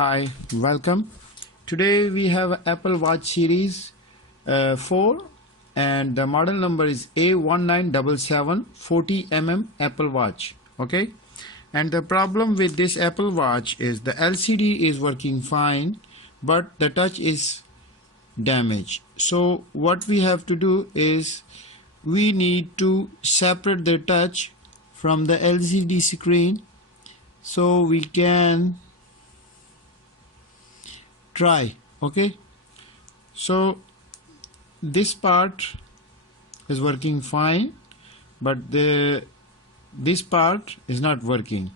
Hi, welcome. Today we have Apple Watch Series 4 and the model number is A1977 40mm Apple Watch. Okay, and the problem with this Apple Watch is the LCD is working fine, but the touch is damaged. So what we have to do is we need to separate the touch from the LCD screen so we can try. Okay, so this part is working fine, but this part is not working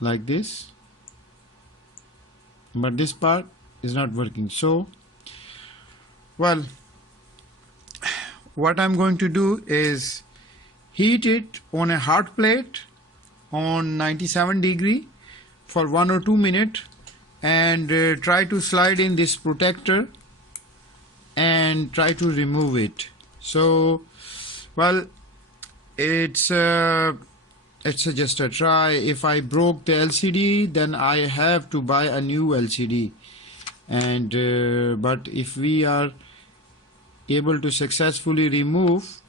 like this, but this part is not working. So well, what I'm going to do is heat it on a hot plate on 97 degree for 1 or 2 minutes and try to slide in this protector and try to remove it. So well, it's just a try. If I broke the LCD, then I have to buy a new LCD, and but if we are able to successfully remove,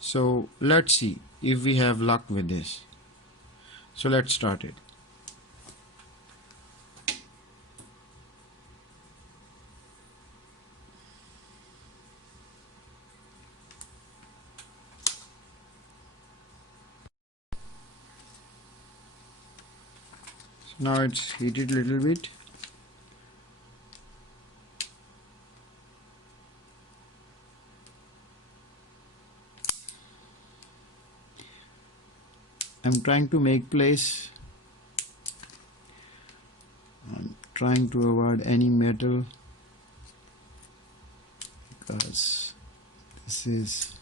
so let's see if we have luck with this. So let's start it. Now it's heated a little bit. I'm trying to make place. I'm trying to avoid any metal because this is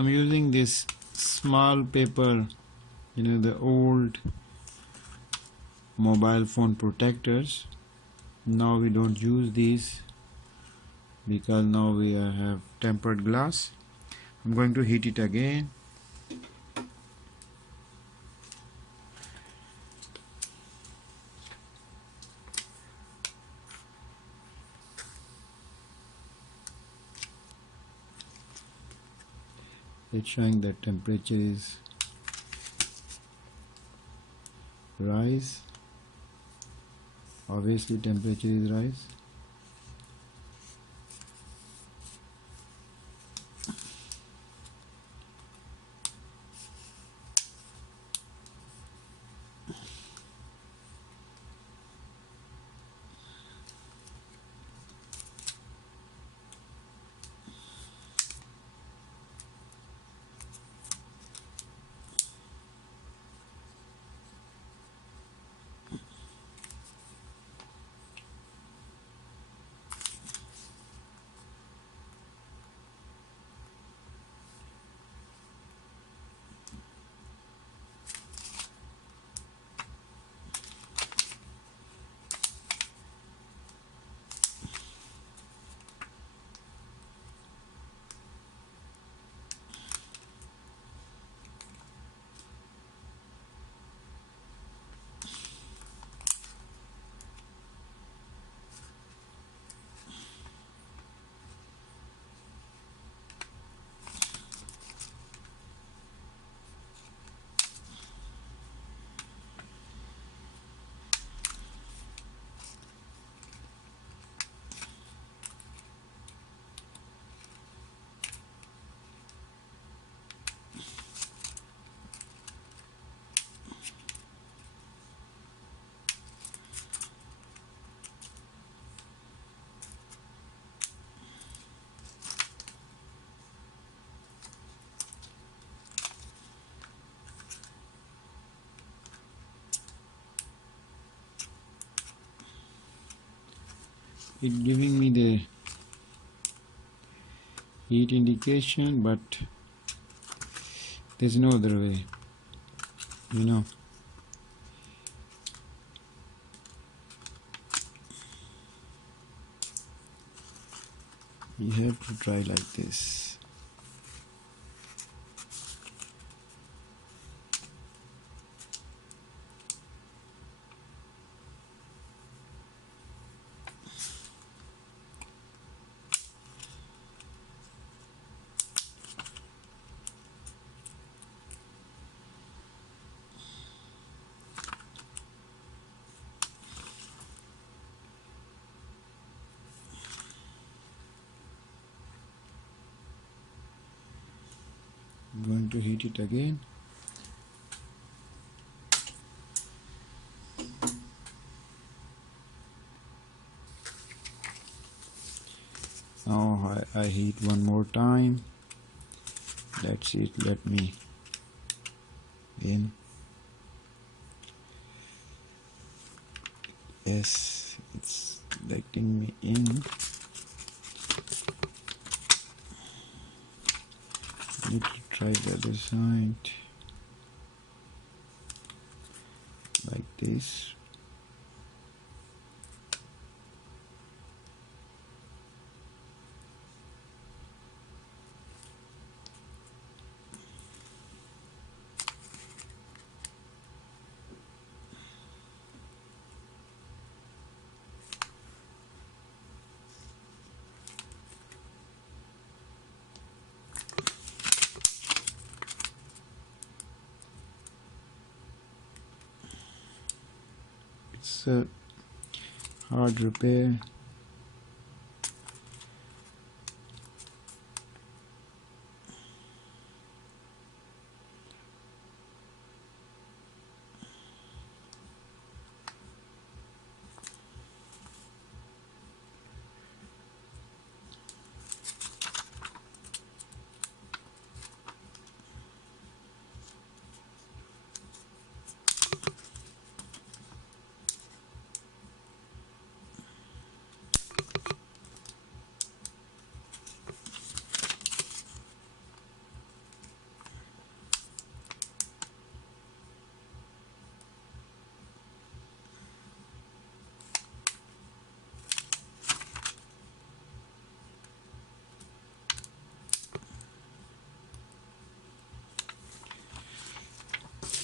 I'm using this small paper, the old mobile phone protectors. Now we don't use these because now we have tempered glass. I'm going to heat it again. It's showing that temperature is rise. Obviously temperature is rise. It's giving me the heat indication, but there's no other way, you know. You have to try like this. I'm going to heat it again. Now I heat one more time. That's it. Let me in. Yes, it's letting me in. Need to try the other side like this. It's a hard repair.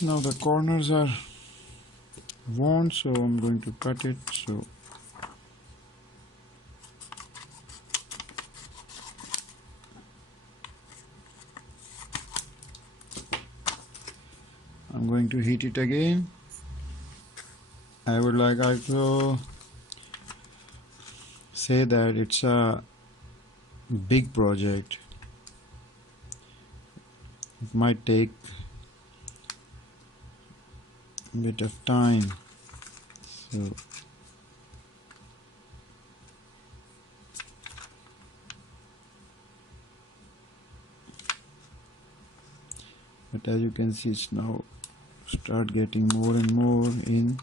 Now the corners are worn, so I'm going to cut it. So I'm going to heat it again. I would like to say that it's a big project. It might take a bit of time. So but as you can see, it's now start getting more and more in.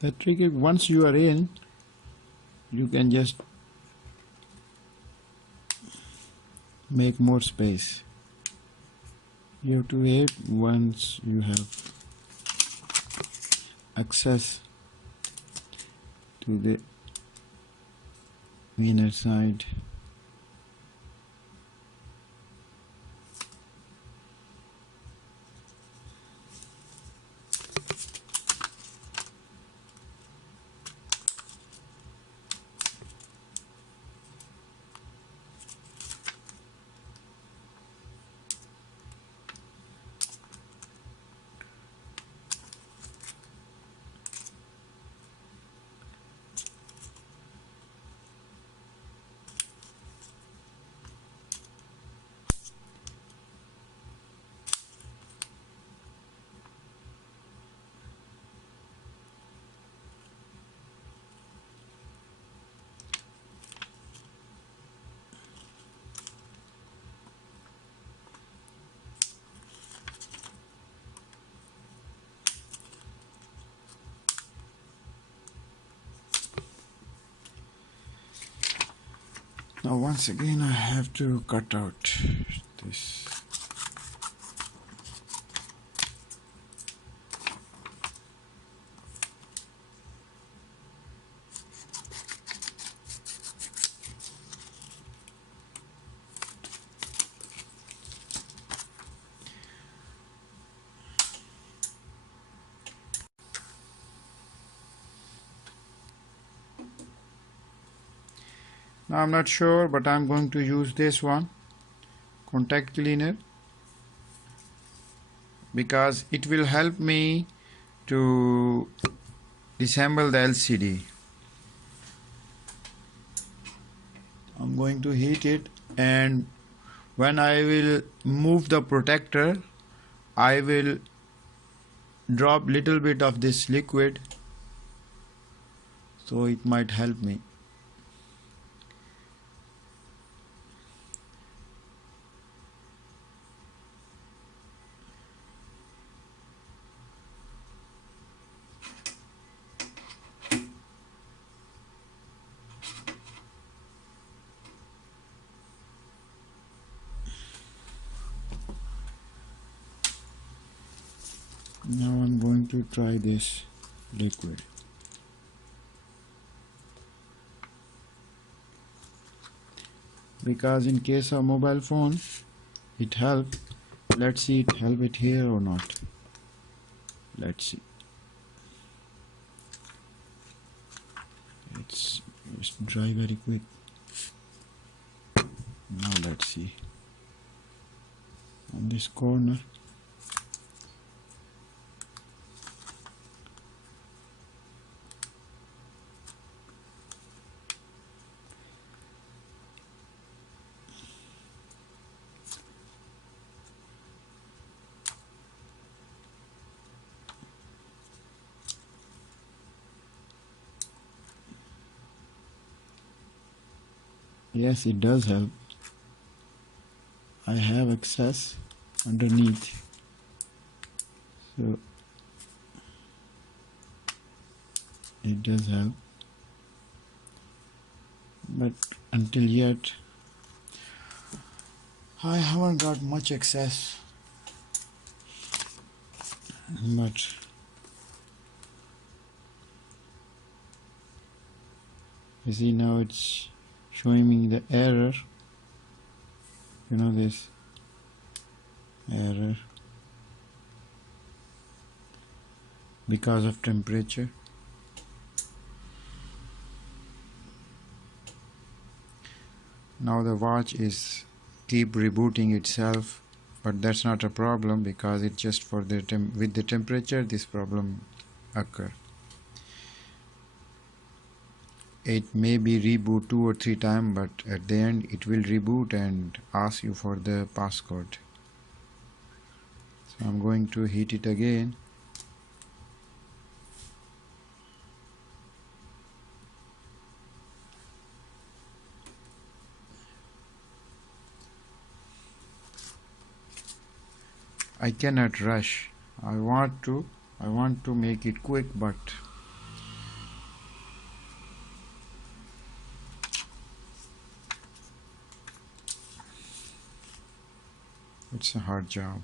The trick is, once you are in, you can just make more space. You have to wait once you have access to the inner side. Now once again I have to cut out this. Now I'm not sure, but I'm going to use this one, contact cleaner, because it will help me to disassemble the LCD. I'm going to heat it, and when I will move the protector, I will drop little bit of this liquid, so it might help me. Now I'm going to try this liquid. Because in case of mobile phone, it helps. Let's see it help it here or not. Let's see. It's dry very quick. Now let's see. On this corner, yes, it does help. I have excess underneath, so it does help, but until yet I haven't got much excess. But you see, now it's showing me the error, this error because of temperature. Now the watch is keep rebooting itself, but that's not a problem because it's just for the with the temperature this problem occur. It may be reboot 2 or 3 times, but at the end it will reboot and ask you for the passcode. So I'm going to heat it again. I cannot rush. I want to make it quick, but it's a hard job.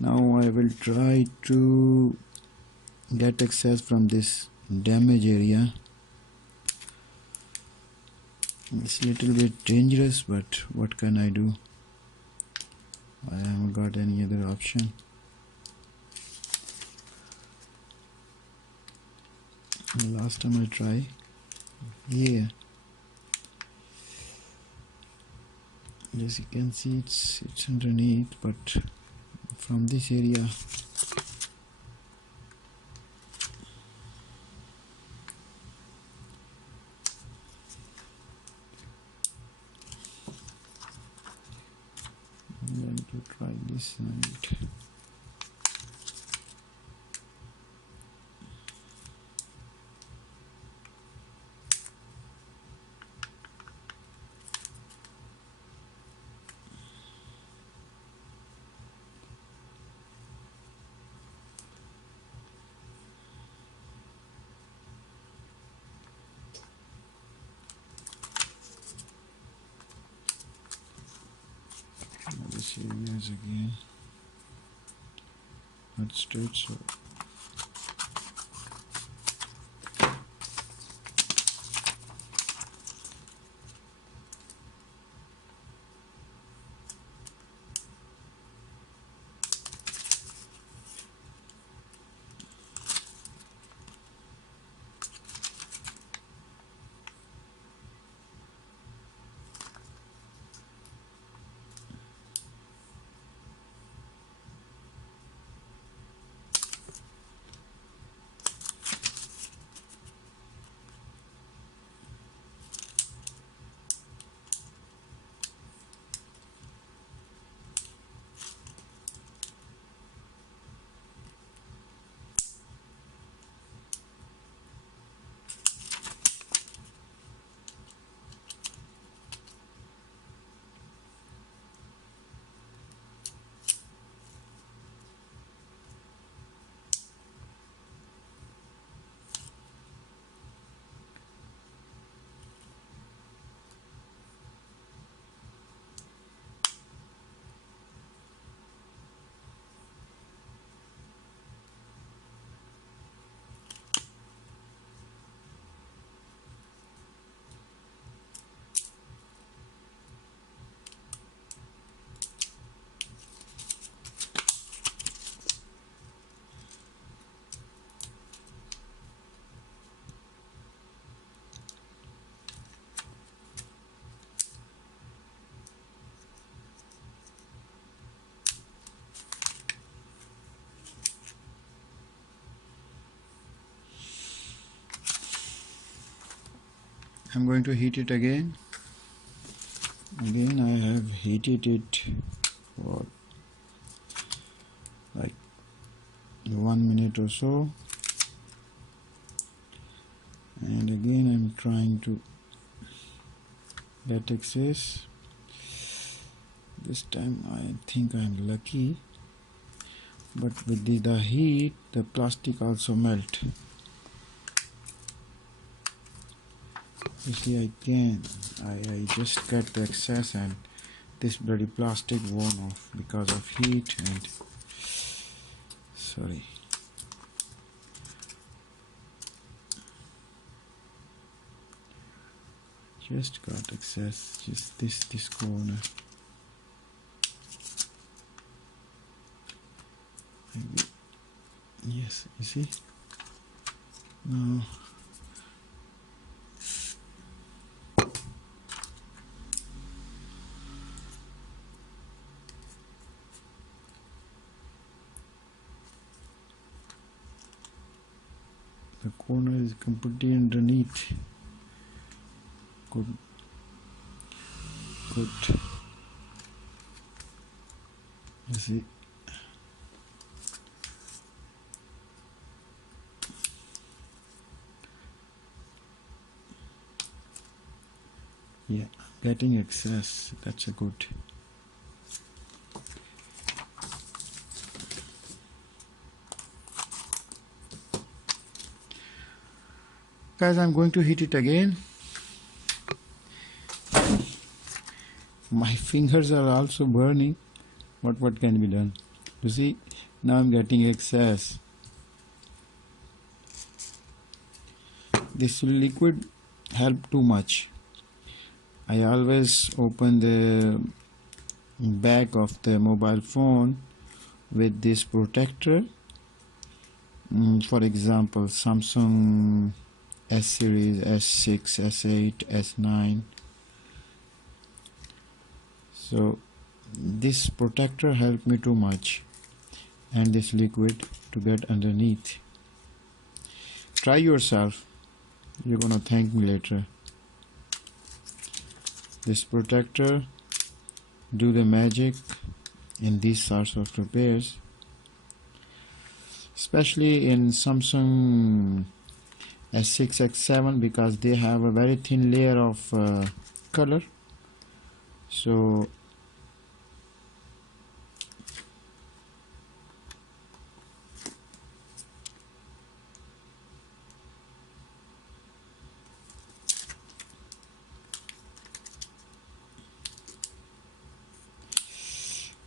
Now I will try to get access from this damage area. It's a little bit dangerous, but what can I do? I haven't got any other option. Last time I tried here, as you can see, it's underneath, but from this area I'm going to try this side. This area is again not straight, so I'm going to heat it again. Again, I have heated it for like 1 minute or so, and again I'm trying to get access. This time I think I'm lucky, but with the heat the plastic also melt. You see, I just get the excess, and this bloody plastic worn off because of heat and sorry. Just got excess, just this corner. Maybe. Yes, you see? No. The corner is completely underneath. Good. You see? Yeah, getting excess. That's a good. Guys, I'm going to heat it again. My fingers are also burning. What can be done? You see, now I'm getting excess. This liquid helped too much. I always open the back of the mobile phone with this protector. For example, Samsung S series, S6, S8, S9. So this protector helped me too much, and this liquid to get underneath. Try yourself. You're gonna thank me later. This protector do the magic in these sorts of repairs, especially in Samsung S6, S7, because they have a very thin layer of color. So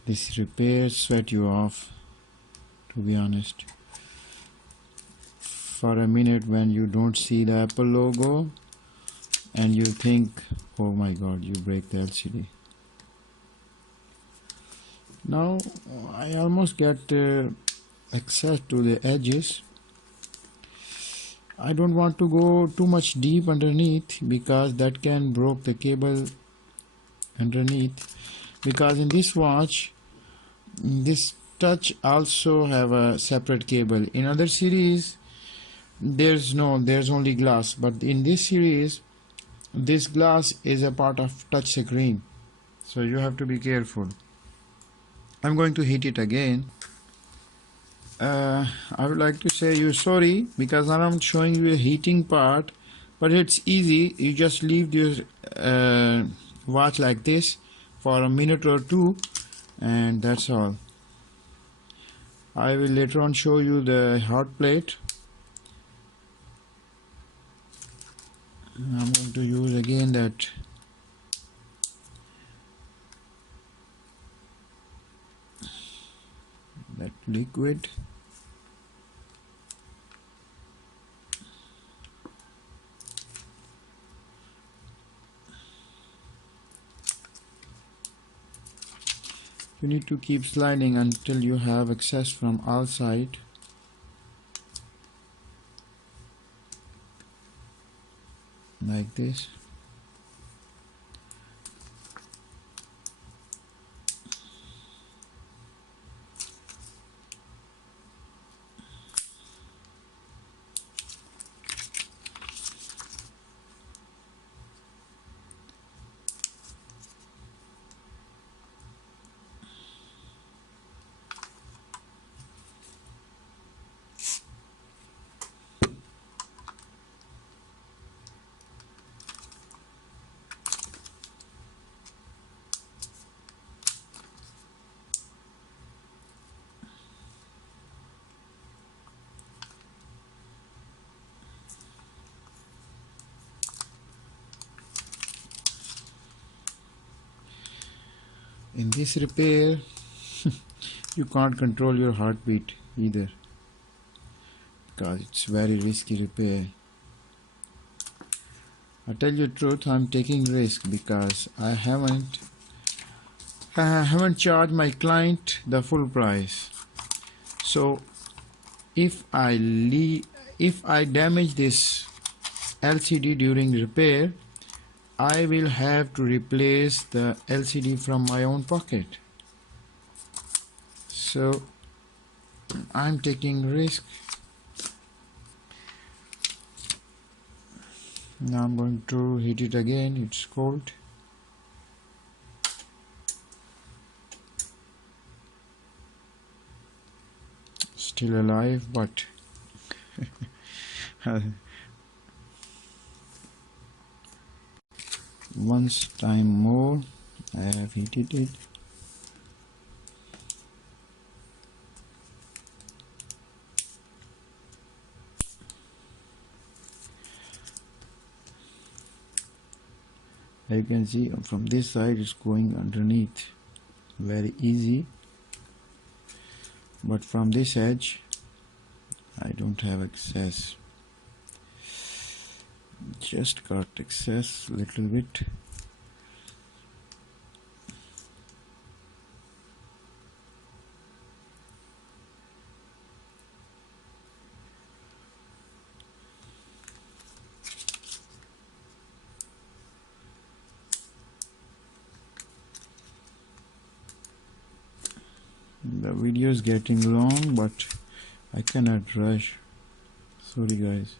this repair sweat you off, to be honest. For a minute when you don't see the Apple logo and you think, oh my god, you break the LCD. Now I almost get access to the edges. I don't want to go too much deep underneath because that can break the cable underneath, because in this watch this touch also have a separate cable. In other series there's only glass, but in this series this glass is a part of touch screen, so you have to be careful. I'm going to heat it again. I would like to say you sorry because now I'm showing you a heating part, but it's easy. You just leave your watch like this for a minute or two, and that's all. I will later on show you the hot plate. I'm going to use again that liquid. You need to keep sliding until you have access from all sides. Like this. In this repair you can't control your heartbeat either, because it's very risky repair. I tell you the truth, I'm taking risk because I haven't charged my client the full price. So if I damage this LCD during repair, I will have to replace the LCD from my own pocket. So I'm taking risk. Now I'm going to heat it again. It's cold. Still alive, but once time more I have heated it. You can see from this side it's going underneath, very easy. but from this edge I don't have access. Just got access little bit. The video is getting long, but I cannot rush. Sorry guys.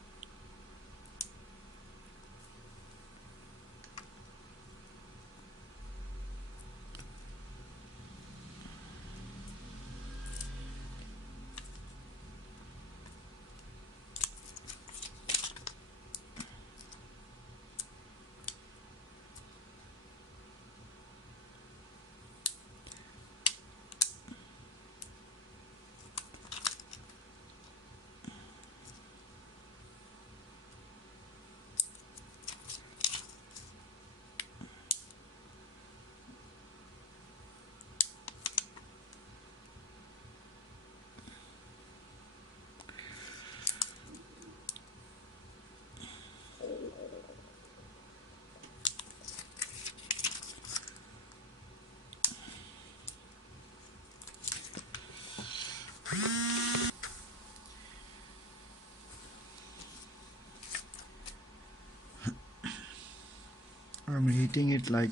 I'm heating it like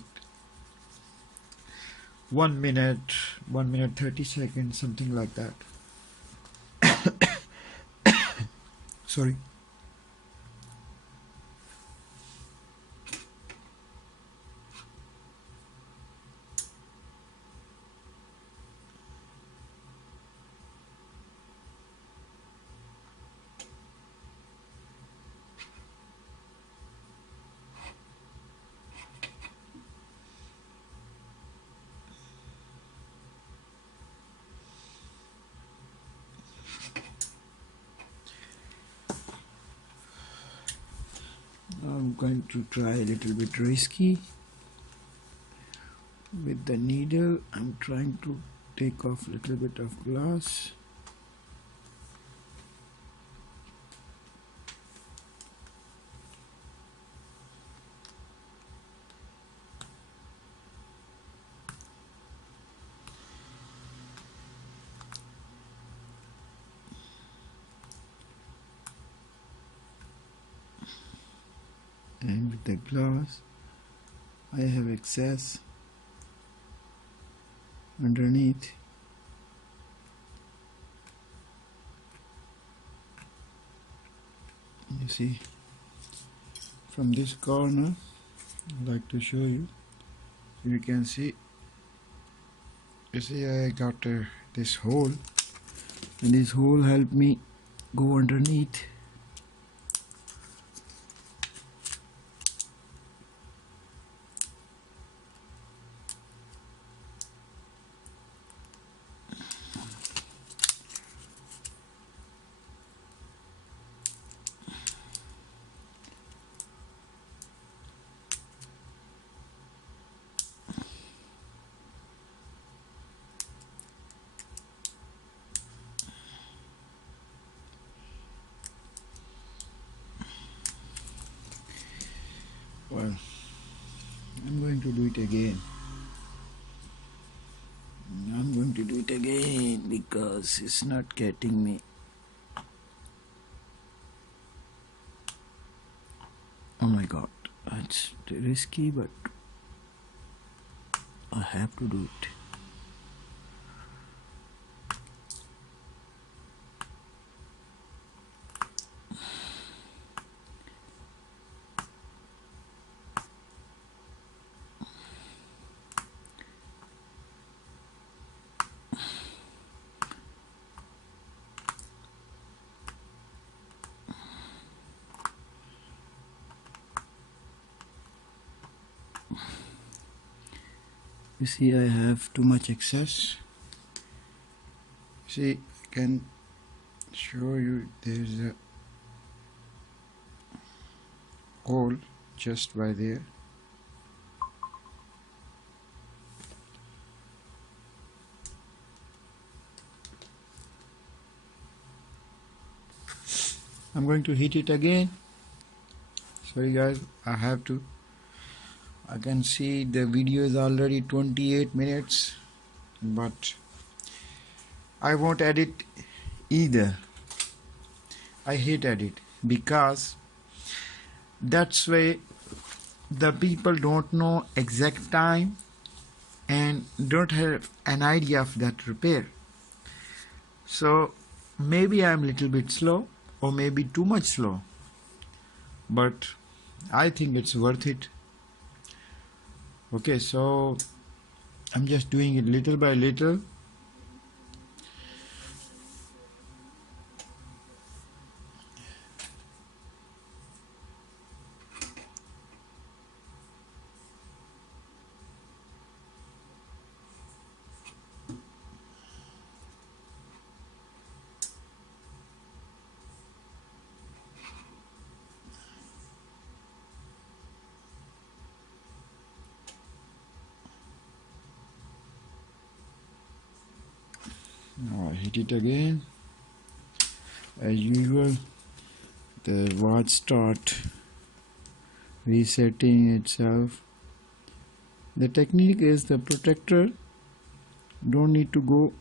1 minute, 1 minute 30 seconds, something like that. Sorry. I'm going to try a little bit risky with the needle. I'm trying to take off a little bit of glass. And with the glass I have excess underneath. You see, from this corner I'd like to show you. You can see, you see I got this hole, and this hole helped me go underneath. Well, I'm going to do it again. I'm going to do it again because it's not getting me. Oh my god, it's risky, but I have to do it. You see, I have too much excess. See, I can show you there's a hole just by there. I'm going to hit it again. Sorry guys, I can see the video is already 28 minutes, but I won't edit either. I hate edit because that's way the people don't know exact time and don't have an idea of that repair. So maybe I'm a little bit slow or maybe too much slow, but I think it's worth it. Okay, so I'm just doing it little by little. Now I hit it again. As usual, the watch start resetting itself. The technique is the protector don't need to go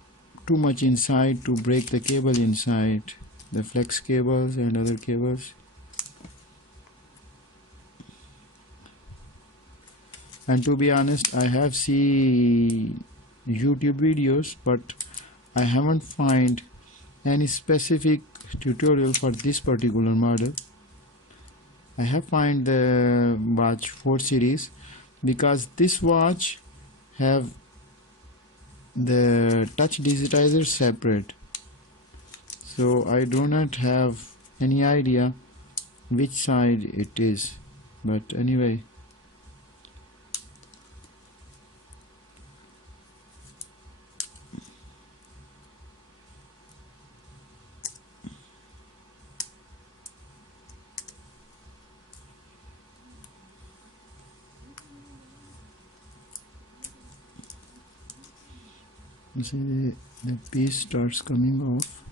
too much inside to break the cable inside, the flex cables and other cables. And to be honest, I have seen YouTube videos, but I haven't find any specific tutorial for this particular model. I have find the watch 4 series because this watch have the touch digitizer separate, so I do not have any idea which side it is, but anyway. You see the piece starts coming off.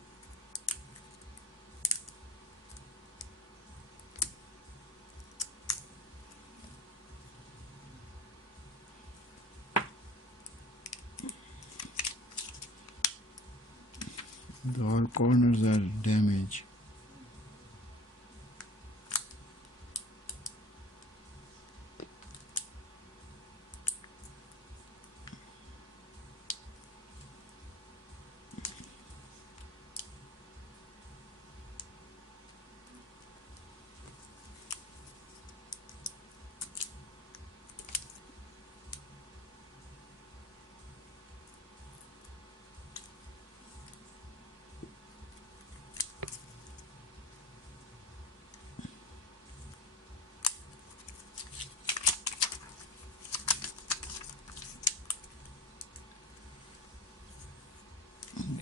All corners are damaged.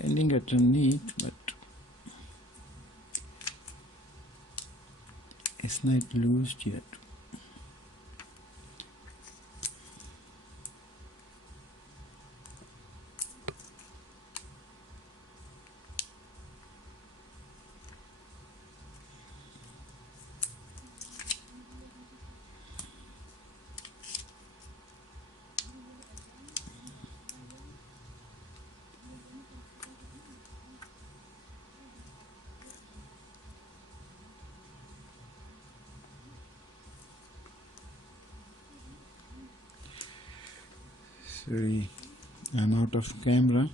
Ending underneath, but it's not loosed yet. Sorry, I'm out of camera.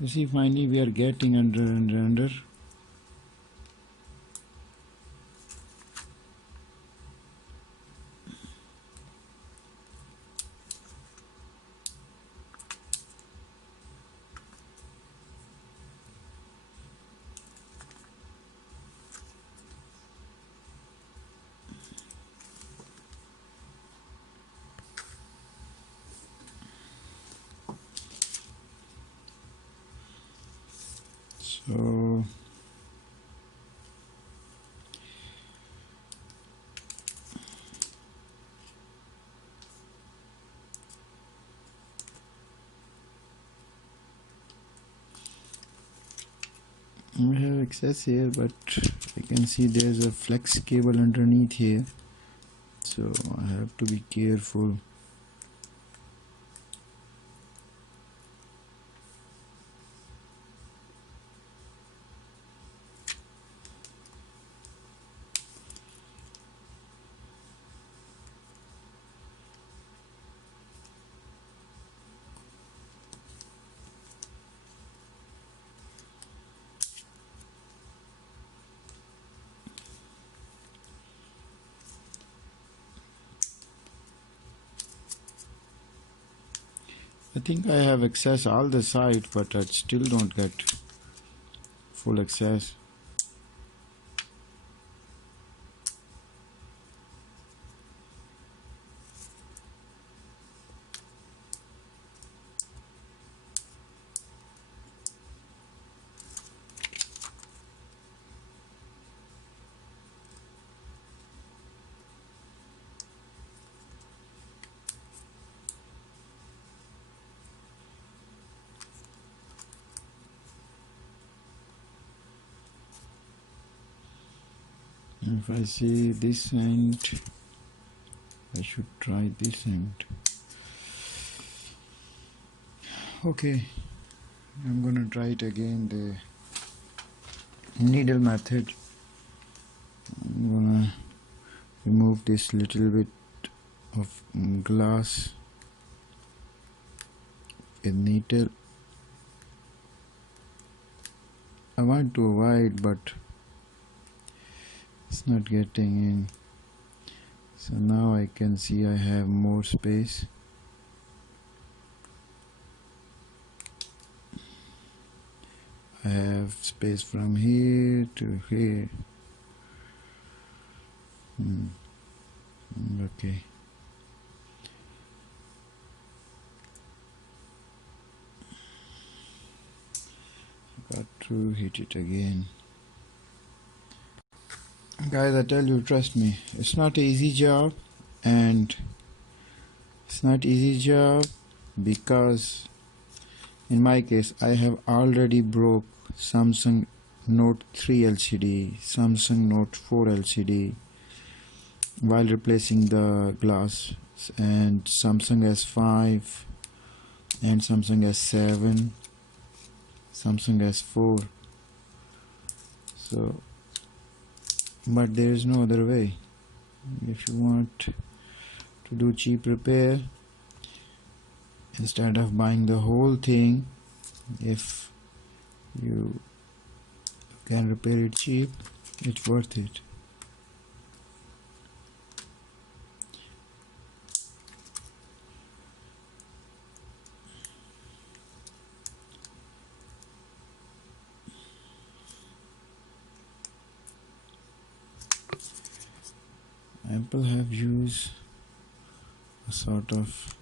You see, finally we are getting under. So I have access here, but I can see there's a flex cable underneath here, so I have to be careful. I think I have access all the sides, but I still don't get full access. If I see this end, I should try this end. Okay, I'm gonna try it again, the needle method. I'm gonna remove this little bit of glass with needle. I want to avoid, but it's not getting in. So now I can see I have more space. I have space from here to here. Okay. Got to hit it again. Guys, I tell you, trust me, it's not an easy job, and it's not easy job because in my case I have already broke Samsung Note 3 LCD, Samsung Note 4 LCD while replacing the glass, and Samsung S5 and Samsung S7, Samsung S4. So, but there is no other way. If you want to do cheap repair, instead of buying the whole thing, if you can repair it cheap, it's worth it. Apple have used a sort of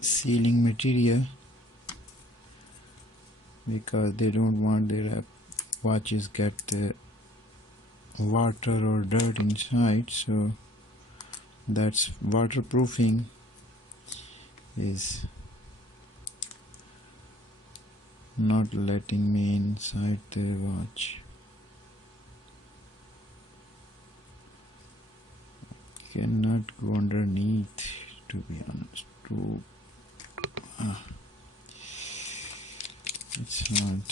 sealing material because they don't want their watches get the water or dirt inside, so that's waterproofing is not letting me inside the watch. Cannot go underneath, to be honest. It's hard.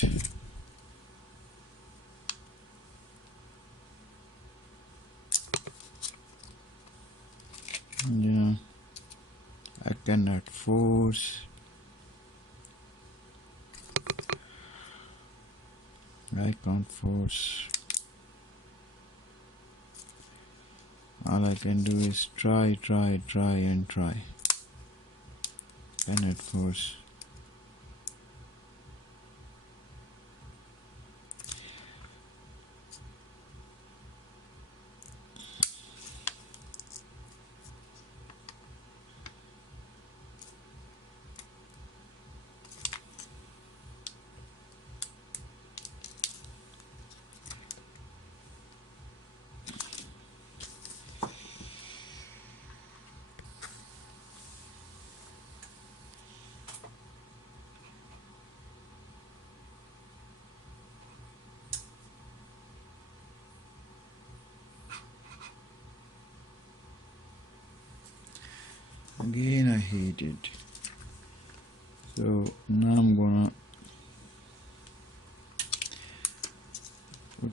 Yeah, I cannot force. I can't force. All I can do is try and try. Cannot force. Again I hate it. So now I'm gonna put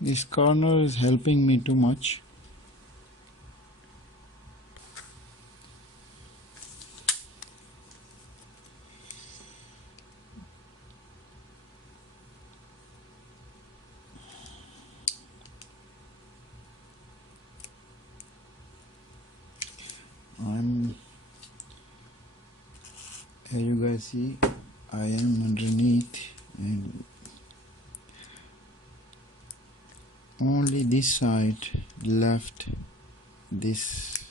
this corner is helping me too much. Here you guys see I am underneath and only this side left, this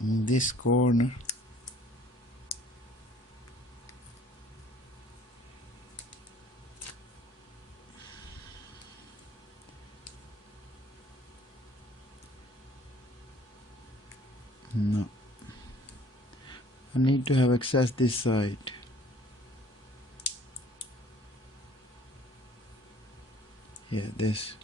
this corner. No, I need to have access this side. Yeah, this.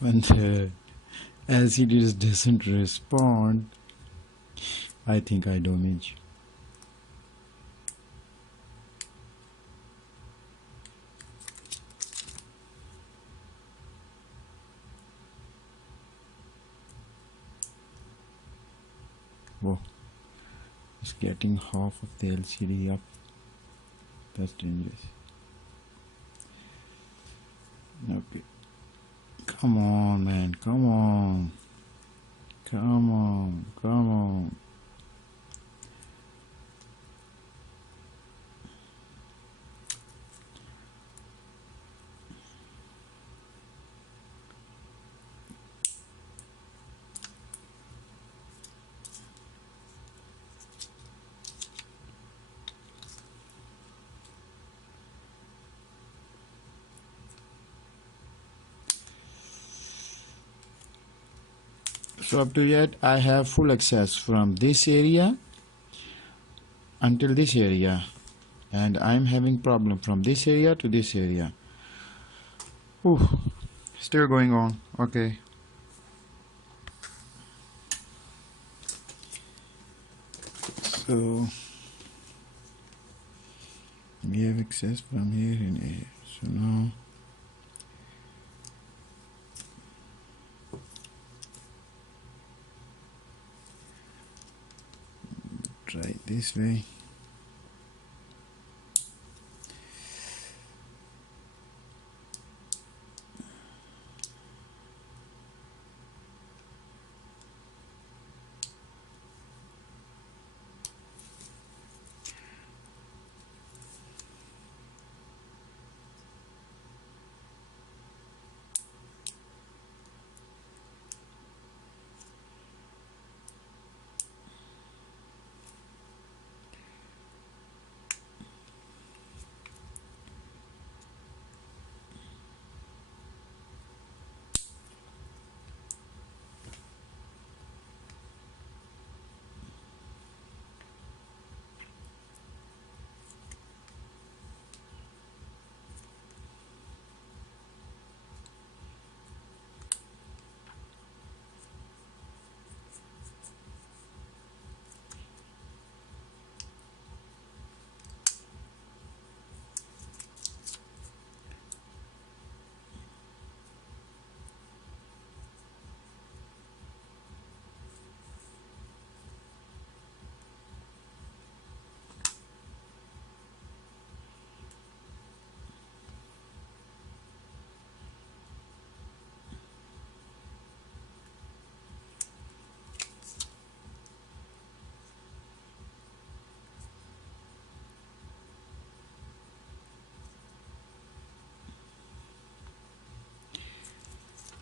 When the LCD doesn't respond, I think I damage. Whoa, it's getting half of the LCD up. That's dangerous. Okay. Come on, man. Come on. Come on. Come on. So up to yet I have full access from this area until this area, and I'm having problem from this area to this area. Ooh, still going on. Okay. So we have access from here and here. So now try it this way.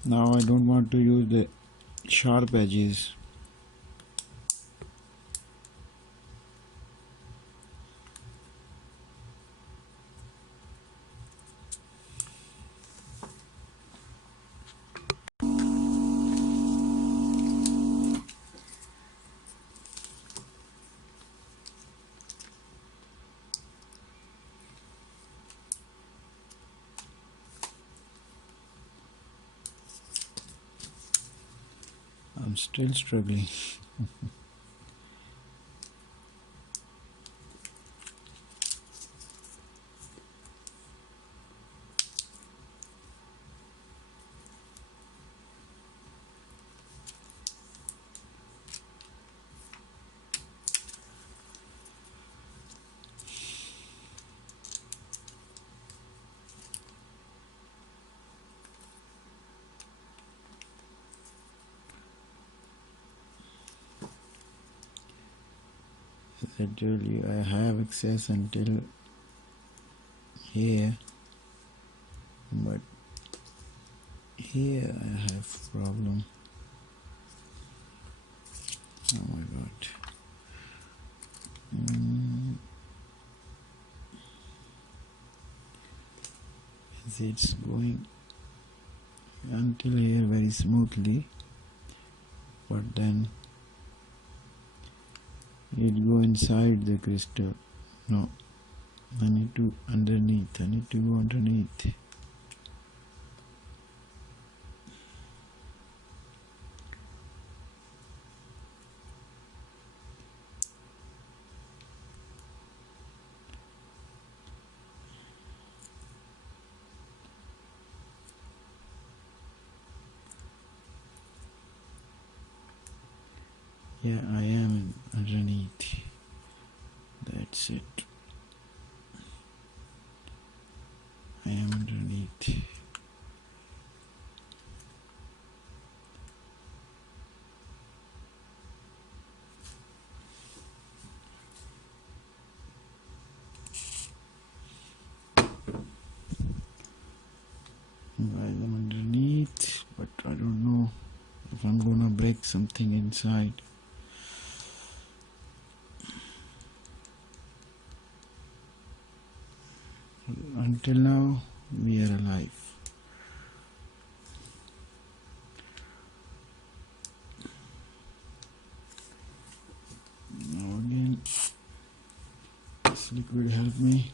Now I don't want to use the sharp edges. I'm still struggling. As I told you, I have access until here, but here I have problem. Oh my god. It's going until here very smoothly, but then it go inside the crystal. No, I need to underneath. I need to go underneath. Yeah, I am underneath. That's it. I am underneath. I am underneath, but I don't know if I'm gonna break something inside. Until now, we are alive. this liquid help me,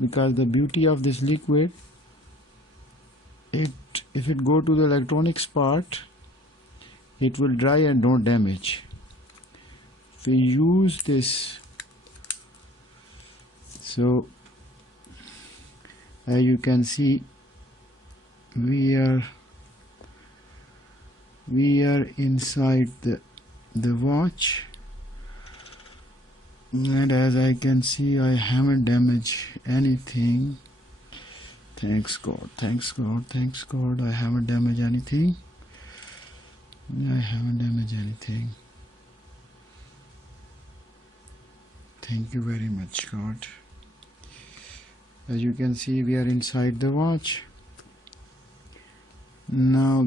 because the beauty of this liquid, if it go to the electronics part, it will dry and don't damage. If we use this, so as you can see, we are inside the watch, and as I can see, I haven't damaged anything. Thanks God, thanks God, thanks God, I haven't damaged anything. I haven't damaged anything. Thank you very much, God. As you can see, we are inside the watch. Now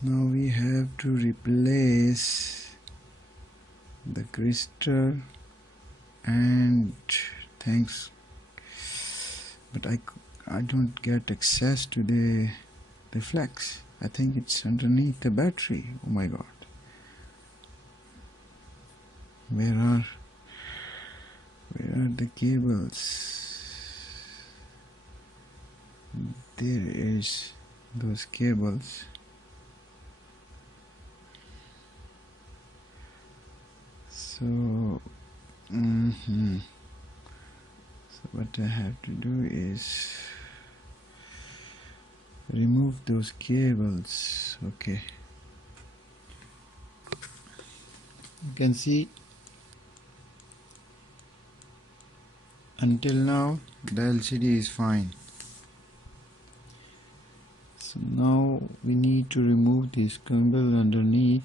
now we have to replace the crystal, and thanks, but I don't get access to the flex. I think it's underneath the battery. Oh my God, where are the cables? There is those cables. So so what I have to do is remove those cables. Okay, you can see until now the LCD is fine. So now we need to remove this cable underneath.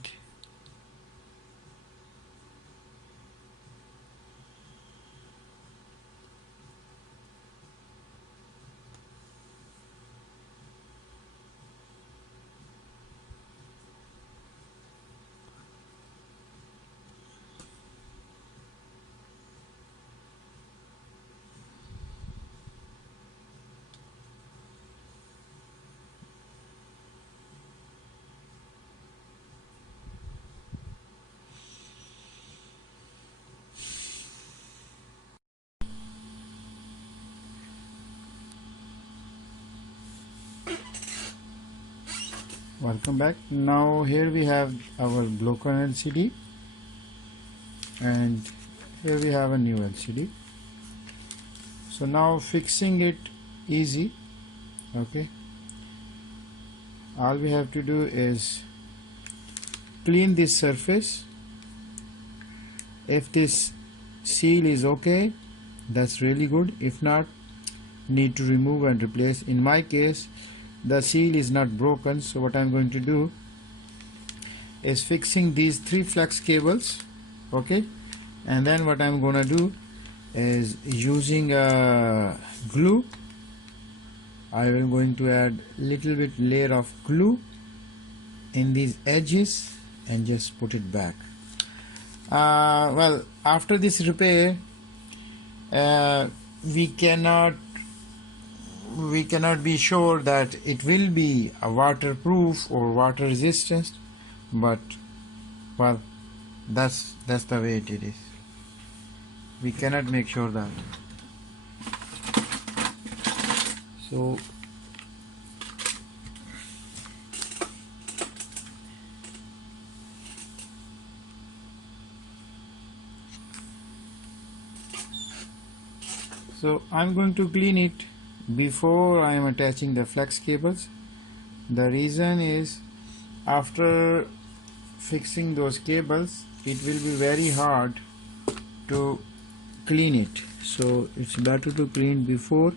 Welcome back. Now here we have our broken LCD, and here we have a new LCD. So now fixing it easy. Okay, all we have to do is clean this surface. If this seal is okay, that's really good. If not, need to remove and replace. In my case, the seal is not broken, so what I'm going to do is fixing these 3 flex cables. Okay, and then what I'm gonna do is using glue. I will going to add little bit layer of glue in these edges and just put it back. Well, after this repair, we cannot be sure that it will be a waterproof or water resistant, but well, that's the way it is. We cannot make sure that. So I'm going to clean it before I am attaching the flex cables. The reason is, after fixing those cables, it will be very hard to clean it, so it's better to clean before.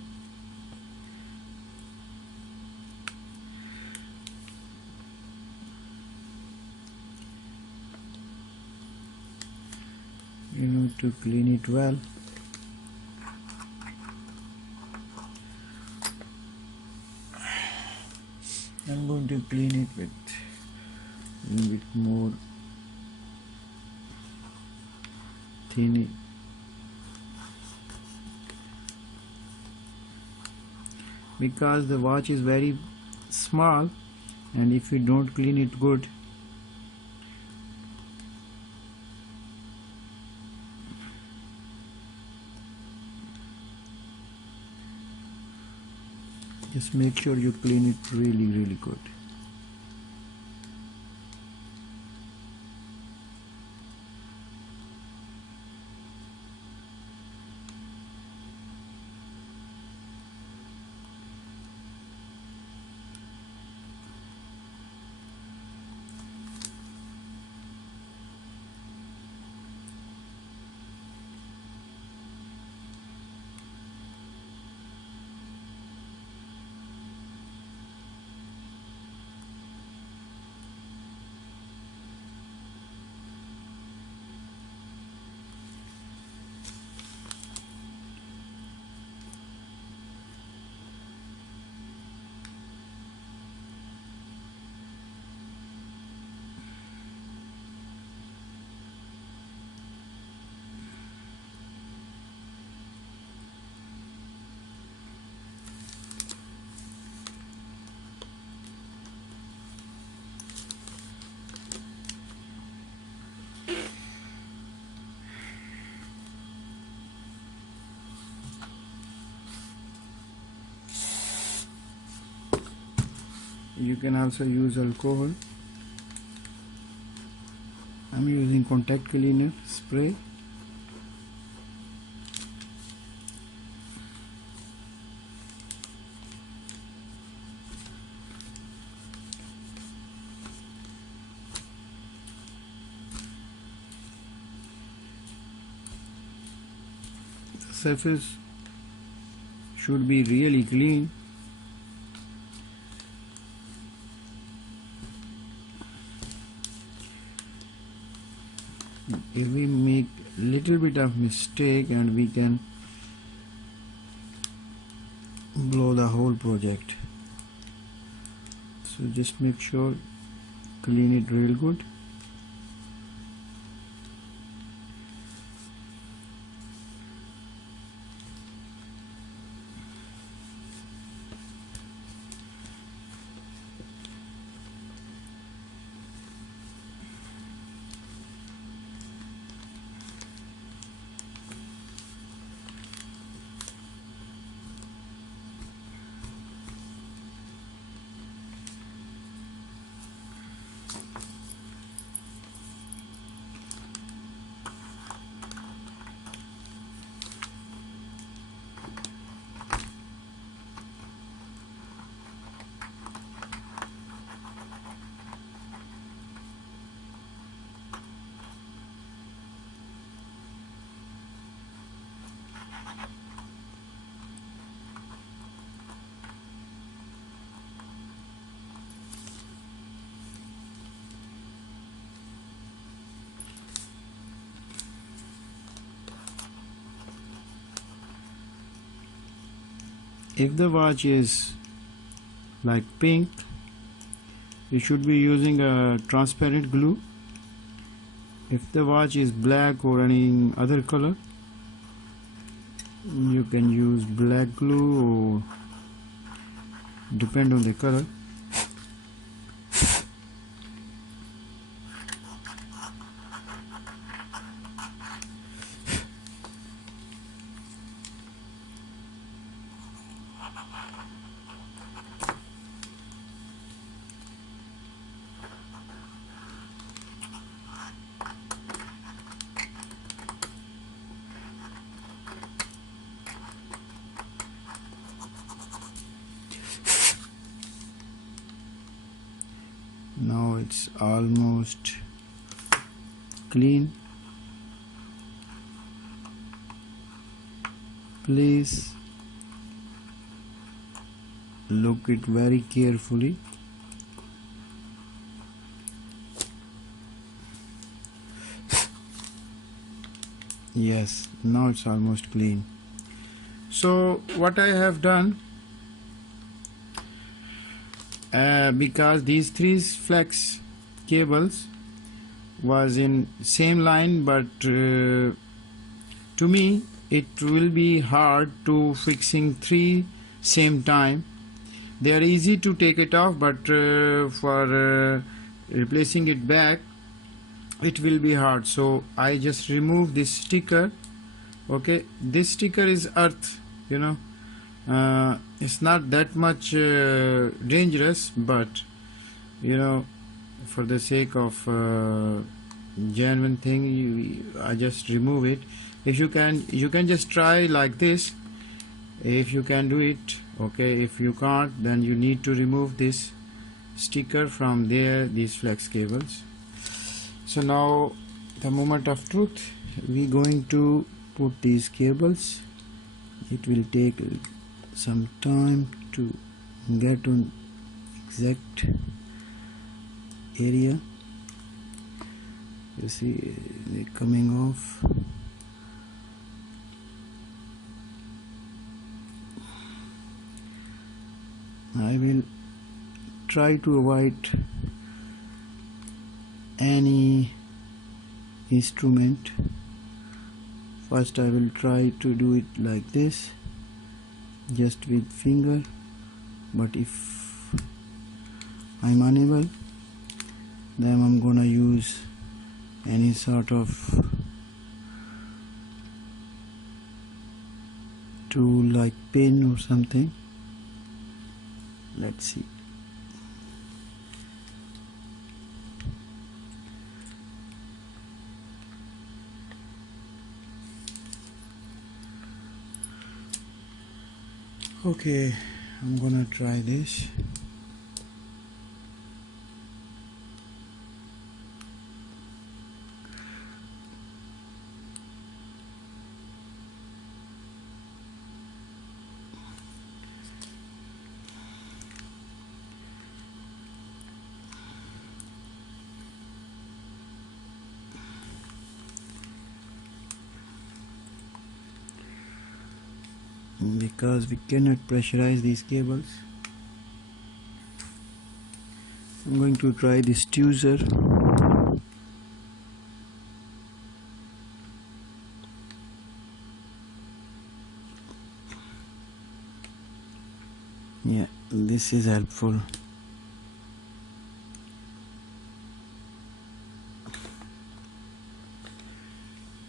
You know, to clean it well. I'm going to clean it with a little bit more thin. Because the watch is very small, and if you don't clean it good, just make sure you clean it really good. You can also use alcohol. I'm using contact cleaner spray. The surface should be really clean. If we make little bit of mistake, and we can blow the whole project. So just make sure clean it real good. If the watch is like pink, you should be using a transparent glue. If the watch is black or any other color, you can use black glue, or depend on the color. Now it's almost clean. Please look it very carefully. Yes, now it's almost clean. So what I have done, because these three flex cables was in same line, but to me it will be hard to fixing three same time. They are easy to take it off, but for replacing it back it will be hard. So I just remove this sticker. Okay, this sticker is earth, you know, it's not that much dangerous, but you know, for the sake of genuine thing, I just remove it. If you can just try like this, if you can do it. Okay, if you can't, then you need to remove this sticker from there, these flex cables. So now the moment of truth, we going to put these cables. It will take some time to get on exact area. You see they're coming off. I will try to avoid any instrument. First I will try to do it like this, just with finger, but if I'm unable, then I'm gonna use any sort of tool like pin or something. Let's see. Okay, I'm gonna try this. Because we cannot pressurize these cables, I'm going to try this tweezer. Yeah, this is helpful.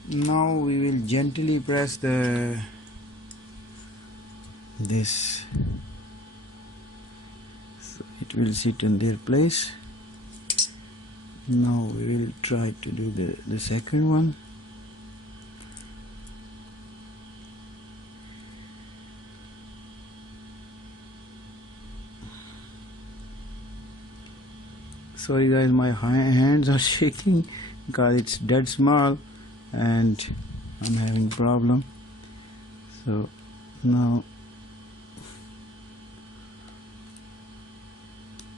Now we will gently press this, so it will sit in their place. Now we will try to do the second one. Sorry guys, my hands are shaking because it's dead small and I'm having problem. So now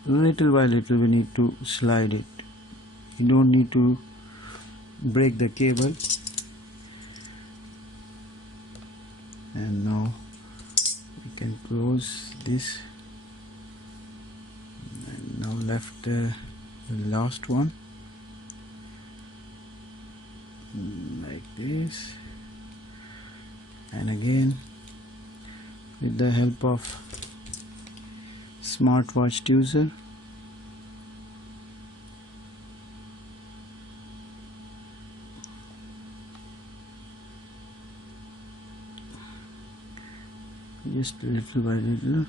little by little we need to slide it. You don't need to break the cable. And now we can close this, and now left the last one like this, and again with the help of smartwatch tweezer, just little by little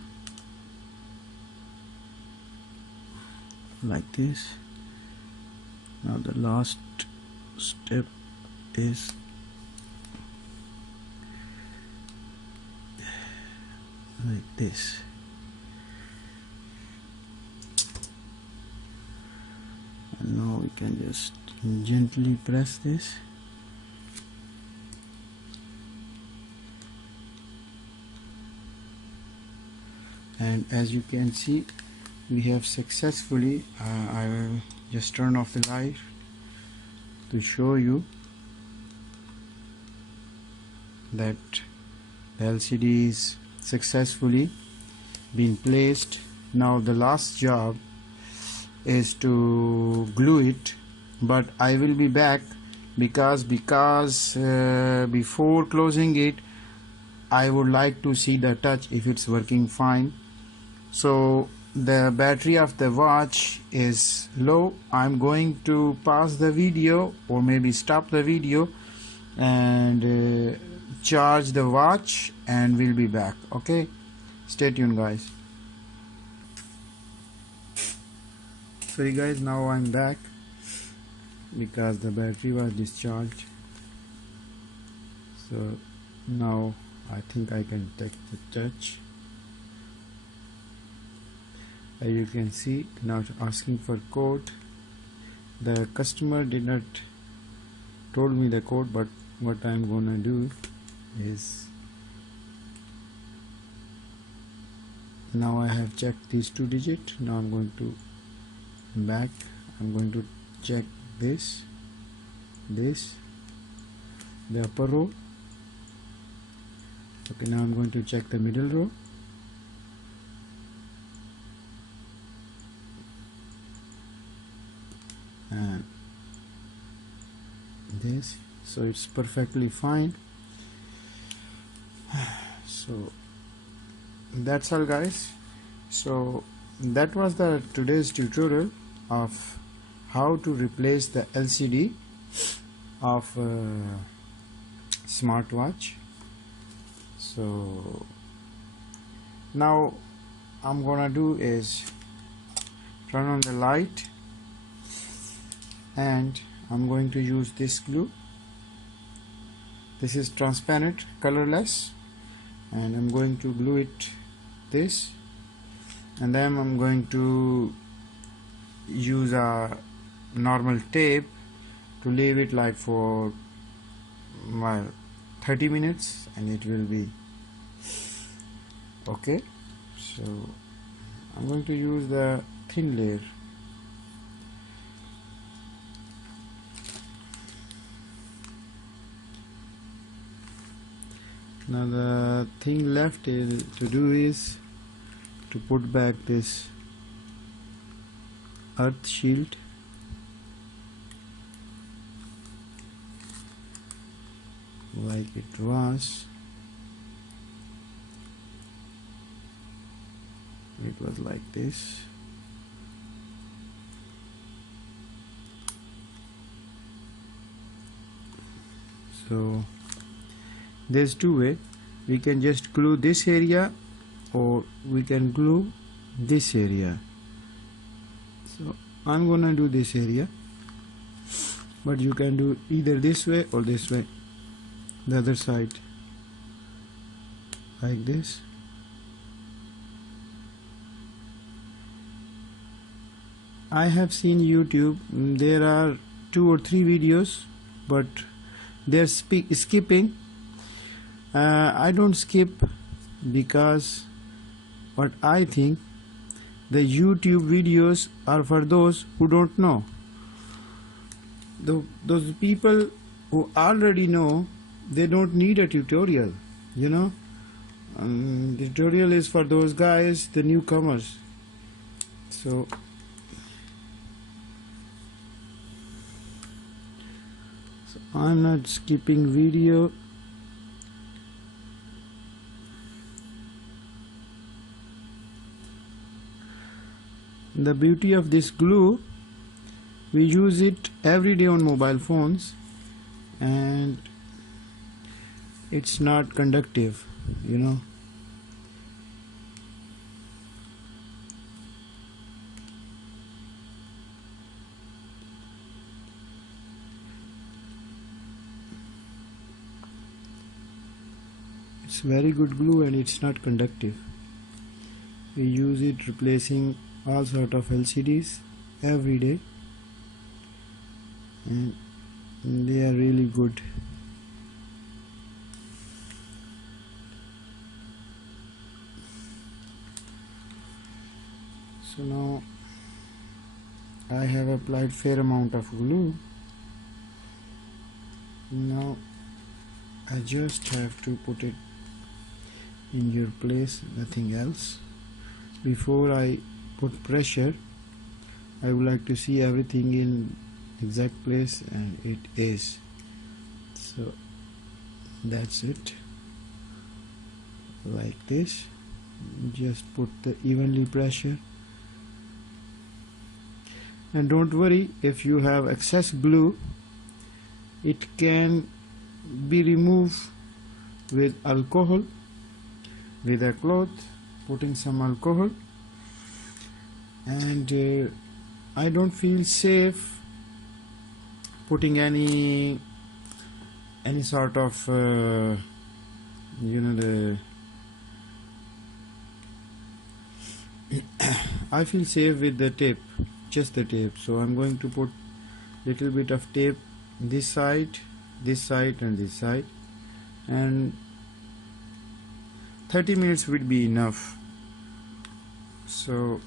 like this. Now the last step is like this. And now we can just gently press this. And as you can see, we have successfully, I will just turn off the light to show you that the LCD is successfully been placed. Now the last job is to glue it, but I will be back because before closing it I would like to see the touch if it's working fine. So the battery of the watch is low. I'm going to pause the video or maybe stop the video and charge the watch, and we'll be back. Okay, stay tuned guys. Sorry guys, now I'm back because the battery was discharged. So now I think I can take the touch. As you can see, not asking for code. The customer did not told me the code, but what I'm gonna do is, now I have checked these 2 digits. Now I'm going to back. I'm going to check this, the upper row. Okay, now I'm going to check the middle row. And this, so it's perfectly fine. So that's all guys. So that was the today's tutorial of how to replace the LCD of smartwatch. So now I'm gonna do is turn on the light, and I'm going to use this glue. This is transparent, colorless, and I'm going to glue it this, and then I'm going to use a normal tape to leave it like for 30 minutes, and it will be okay. So I'm going to use the thin layer. Now the thing left to do is to put back this earth shield. Like it was. It was like this. So there's 2 ways. We can just glue this area, or we can glue this area. So I'm gonna do this area, but you can do either this way or this way, the other side, like this. I have seen YouTube, there are 2 or 3 videos, but they're skipping. I don't skip, because what I think, the YouTube videos are for those who don't know. Those people who already know, they don't need a tutorial, you know. The tutorial is for those guys, the newcomers. So I'm not skipping video. The beauty of this glue, we use it every day on mobile phones, and it's not conductive, you know. It's very good glue, and it's not conductive. We use it replacing all sort of LCDs every day, and they are really good. So now I have applied fair amount of glue. Now I just have to put it in your place, nothing else. Before I put pressure, I would like to see everything in exact place, and it is. So that's it, like this. Just put the evenly pressure, and don't worry if you have excess glue, it can be removed with alcohol, with a cloth, putting some alcohol. And I don't feel safe putting any sort of I feel safe with the tape, just the tape. So I'm going to put little bit of tape this side, and this side, and 30 minutes would be enough. So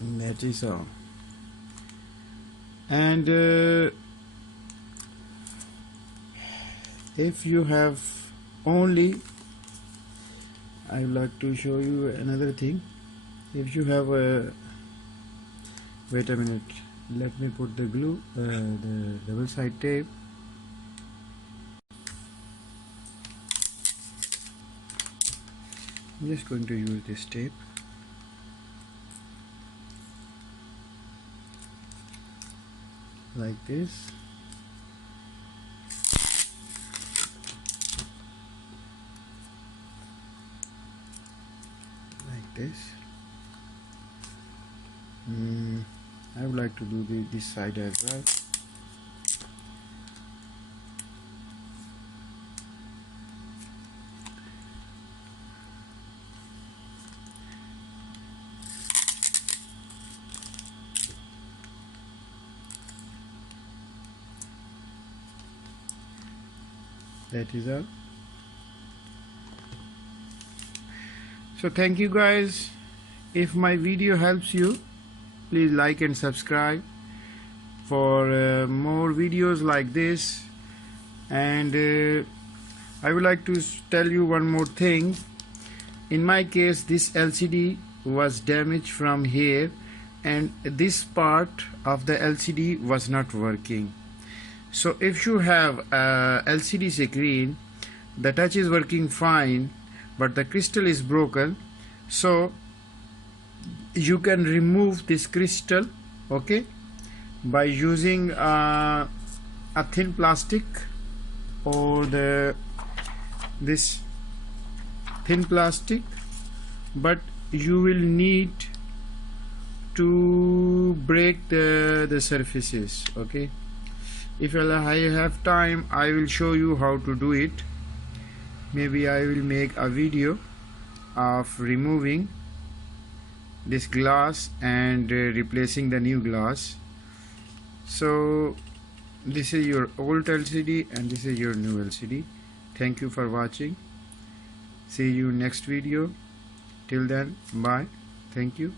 that is all. And if you have only, I would like to show you another thing. If you have a, wait a minute, let me put the glue, the double side tape. I'm just going to use this tape. Like this. Like this. I would like to do this side as well. That is all. So thank you guys. If my video helps you, please like and subscribe for more videos like this. And I would like to tell you one more thing. In my case, this LCD was damaged from here, and this part of the LCD was not working. So if you have a LCD screen, the touch is working fine, but the crystal is broken, so you can remove this crystal, okay, by using a thin plastic, or this thin plastic, but you will need to break the surfaces, okay. If I have time, I will show you how to do it. Maybe I will make a video of removing this glass and replacing the new glass. So this is your old LCD and this is your new LCD. Thank you for watching. See you next video. Till then, bye. Thank you.